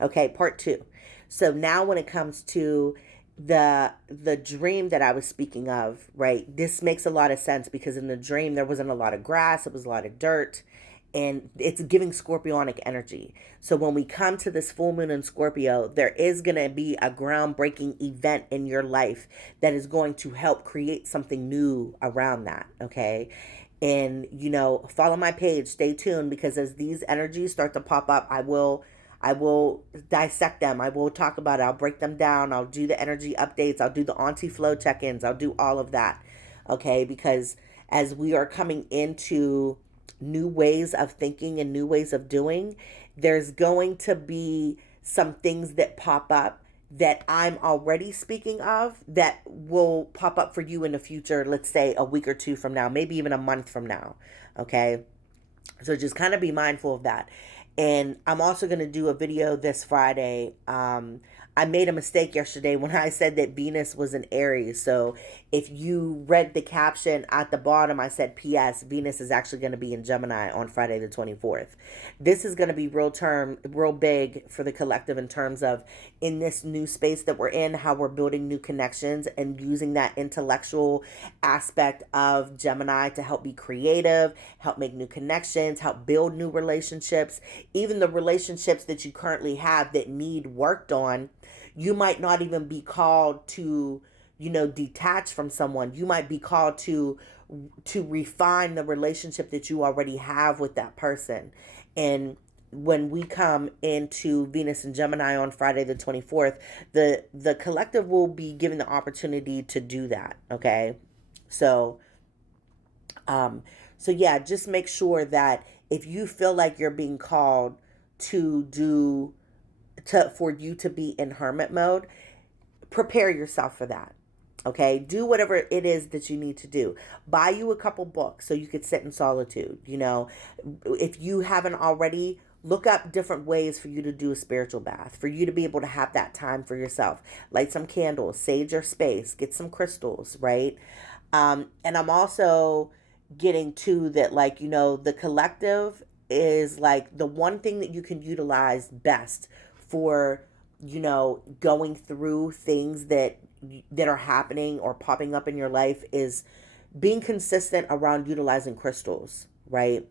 Okay, part two. So now when it comes to the dream that I was speaking of, right? This makes a lot of sense because in the dream there wasn't a lot of grass, it was a lot of dirt, and it's giving scorpionic energy. So when we come to this full moon in Scorpio, there is going to be a groundbreaking event in your life that is going to help create something new around that, okay? And follow my page, stay tuned, because as these energies start to pop up, I will dissect them. I will talk about it. I'll break them down. I'll do the energy updates. I'll do the Auntie Flow check-ins. I'll do all of that. Okay? Because as we are coming into new ways of thinking and new ways of doing, there's going to be some things that pop up that I'm already speaking of that will pop up for you in the future, let's say a week or two from now, maybe even a month from now. Okay? So just kind of be mindful of that. And I'm also going to do a video this Friday. I made a mistake yesterday when I said that Venus was in Aries. So if you read the caption at the bottom, I said, P.S. Venus is actually going to be in Gemini on Friday the 24th. This is going to be real big for the collective in terms of in this new space that we're in, how we're building new connections and using that intellectual aspect of Gemini to help be creative, help make new connections, help build new relationships, even the relationships that you currently have that need worked on. You might not even be called to, detach from someone. You might be called to refine the relationship that you already have with that person. And when we come into Venus and Gemini on Friday the 24th, the collective will be given the opportunity to do that, okay? So um so yeah, just make sure that if you feel like you're being called to do to for you to be in hermit mode, prepare yourself for that. Okay, do whatever it is that you need to do. Buy you a couple books so you could sit in solitude. If you haven't already, look up different ways for you to do a spiritual bath, for you to be able to have that time for yourself. Light some candles, sage your space, get some crystals, right? And I'm also getting to that, like, the collective is like the one thing that you can utilize best for, going through things that are happening or popping up in your life is being consistent around utilizing crystals, right?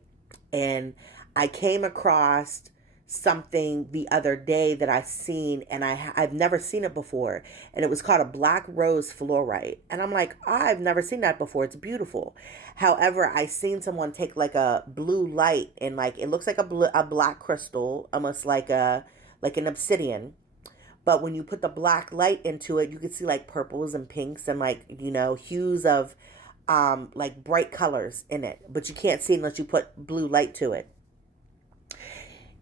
And I came across something the other day that I seen, and I've never seen it before, and it was called a black rose fluorite, and I'm like, I've never seen that before. It's beautiful. However, I seen someone take like a blue light, and like it looks like a black crystal, almost like an obsidian. But when you put the black light into it, you can see like purples and pinks and like, hues of like bright colors in it. But you can't see unless you put blue light to it.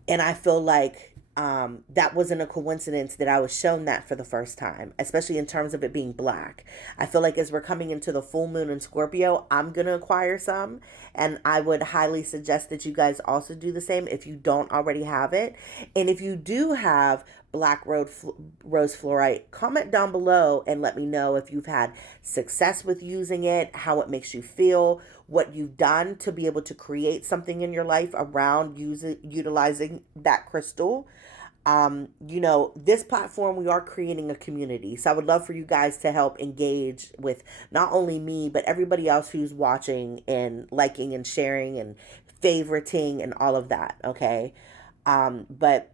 And I feel like that wasn't a coincidence that I was shown that for the first time, especially in terms of it being black. I feel like as we're coming into the full moon in Scorpio, I'm going to acquire some. And I would highly suggest that you guys also do the same if you don't already have it. And if you do have black rose fluorite, comment down below and let me know if you've had success with using it, how it makes you feel, what you've done to be able to create something in your life around utilizing that crystal. This platform, we are creating a community. So I would love for you guys to help engage with not only me, but everybody else who's watching and liking and sharing and favoriting and all of that. Okay. But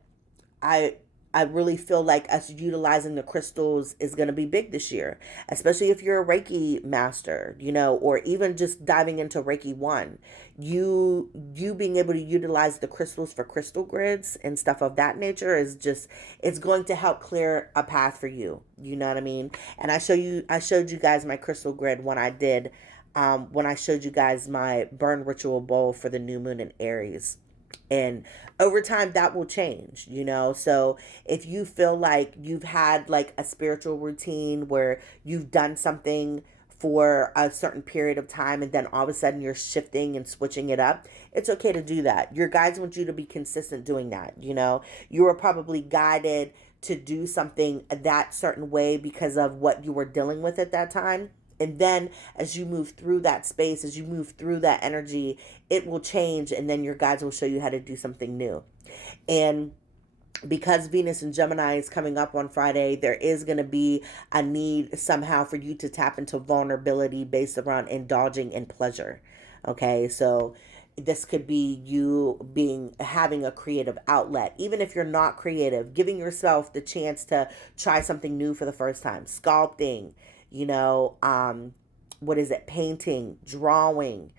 I I really feel like us utilizing the crystals is going to be big this year, especially if you're a Reiki master, or even just diving into Reiki 1. You being able to utilize the crystals for crystal grids and stuff of that nature is just, it's going to help clear a path for you. You know what I mean? And I showed you guys my crystal grid when I showed you guys my burn ritual bowl for the new moon in Aries. And over time that will change. So if you feel like you've had like a spiritual routine where you've done something for a certain period of time and then all of a sudden you're shifting and switching it up, it's okay to do that. Your guides want you to be consistent doing that. You were probably guided to do something that certain way because of what you were dealing with at that time. And then as you move through that space, as you move through that energy, it will change. And then your guides will show you how to do something new. And because Venus and Gemini is coming up on Friday, there is going to be a need somehow for you to tap into vulnerability based around indulging in pleasure. Okay, so this could be you having a creative outlet, even if you're not creative, giving yourself the chance to try something new for the first time, sculpting, you know, what is it, painting, drawing,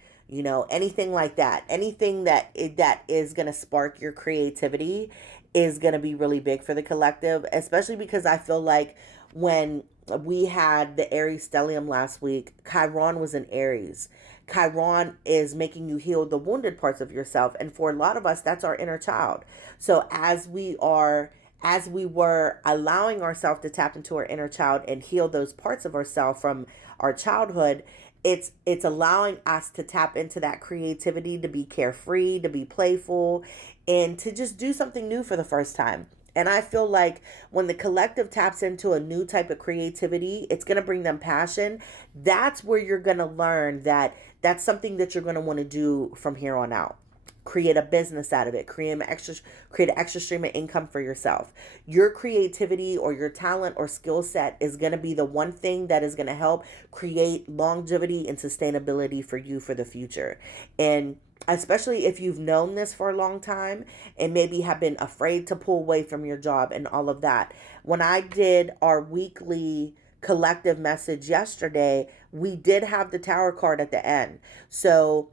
anything like that, anything that is going to spark your creativity is going to be really big for the collective, especially because I feel like when we had the Aries stellium last week, Chiron was in Aries. Chiron is making you heal the wounded parts of yourself, and for a lot of us that's our inner child. So as we were allowing ourselves to tap into our inner child and heal those parts of ourselves from our childhood, it's allowing us to tap into that creativity, to be carefree, to be playful, and to just do something new for the first time. And I feel like when the collective taps into a new type of creativity, it's going to bring them passion. That's where you're going to learn that that's something that you're going to want to do from here on out. Create a business out of it, create an extra stream of income for yourself. Your creativity or your talent or skill set is going to be the one thing that is going to help create longevity and sustainability for you for the future. And especially if you've known this for a long time and maybe have been afraid to pull away from your job and all of that. When I did our weekly collective message yesterday, we did have the Tower card at the end. So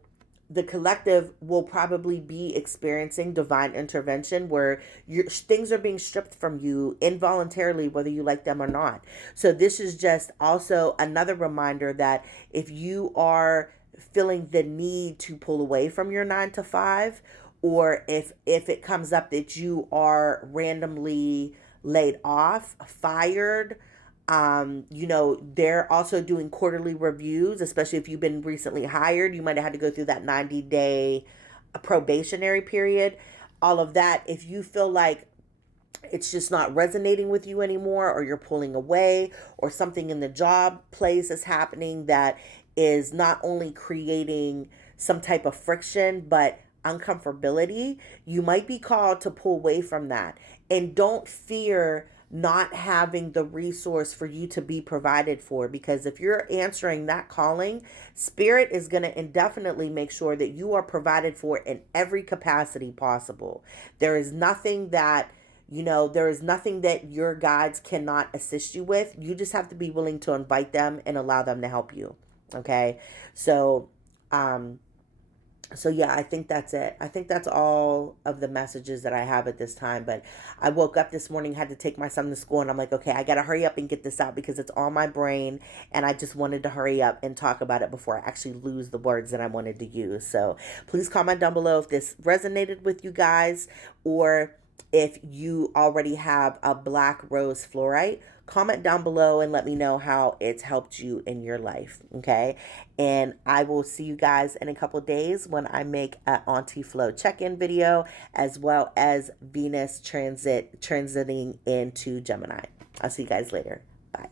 the collective will probably be experiencing divine intervention where things are being stripped from you involuntarily, whether you like them or not. So this is just also another reminder that if you are feeling the need to pull away from your 9 to 5, or if it comes up that you are randomly laid off, fired, they're also doing quarterly reviews, especially if you've been recently hired. You might have had to go through that 90-day probationary period. All of that, if you feel like it's just not resonating with you anymore, or you're pulling away, or something in the job place is happening that is not only creating some type of friction, but uncomfortability, you might be called to pull away from that. And don't fear not having the resource for you to be provided for, because if you're answering that calling, spirit is going to indefinitely make sure that you are provided for in every capacity possible. There is nothing that there is nothing that your guides cannot assist you with. You just have to be willing to invite them and allow them to help you. Okay. So um so yeah, I think that's it. I think that's all of the messages that I have at this time. But I woke up this morning, had to take my son to school, and I'm like, okay, I gotta hurry up and get this out because it's on my brain, and I just wanted to hurry up and talk about it before I actually lose the words that I wanted to use. So please comment down below if this resonated with you guys, or if you already have a black rose fluorite. Comment down below and let me know how it's helped you in your life. Okay. And I will see you guys in a couple days when I make an Auntie Flo check-in video, as well as Venus transiting into Gemini. I'll see you guys later. Bye.